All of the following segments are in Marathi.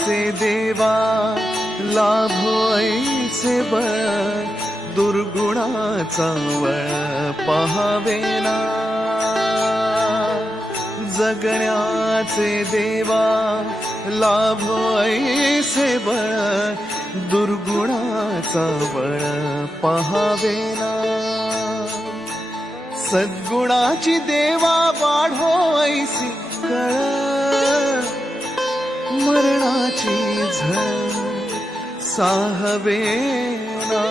जगण्याचे देवा लाभो ऐसे बळ दुर्गुणाचा वळ पहावेना जगण्याचे देवा लाभो ऐसे बळ दुर्गुणाचा बळ पहावेना सद्गुणाची देवा वाढो ऐसी कळ मरणाची झळ साहवेना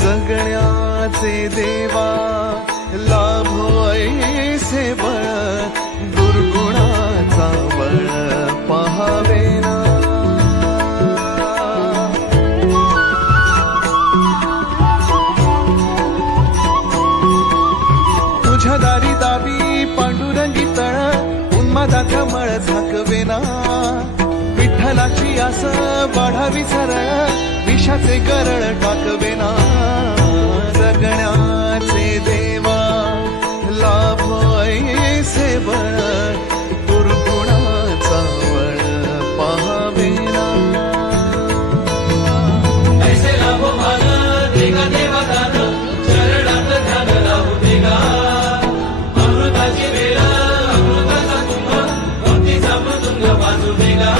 जगण्याचे देवा लाभो ऐसे बळ दुर्गुणाचा बळ पहावेना तुझ्या दारी दावी पांडुरंगी तळ उन्मादाचा मळ झाकवेना विठ्ठलाची आस वाढावी सरळ विषाचे गरळ टाकवेना जगण्याचे देवा लाभो ऐसे बळ दुर्गुणाचा बळ पहावेना ऐसे लाभो भान देगा देवा दान शरणात ध्यान लावू देगा अमृताची वेळ अमृताचा कुंभ भक्तीचा मृदुंग वाजू देगा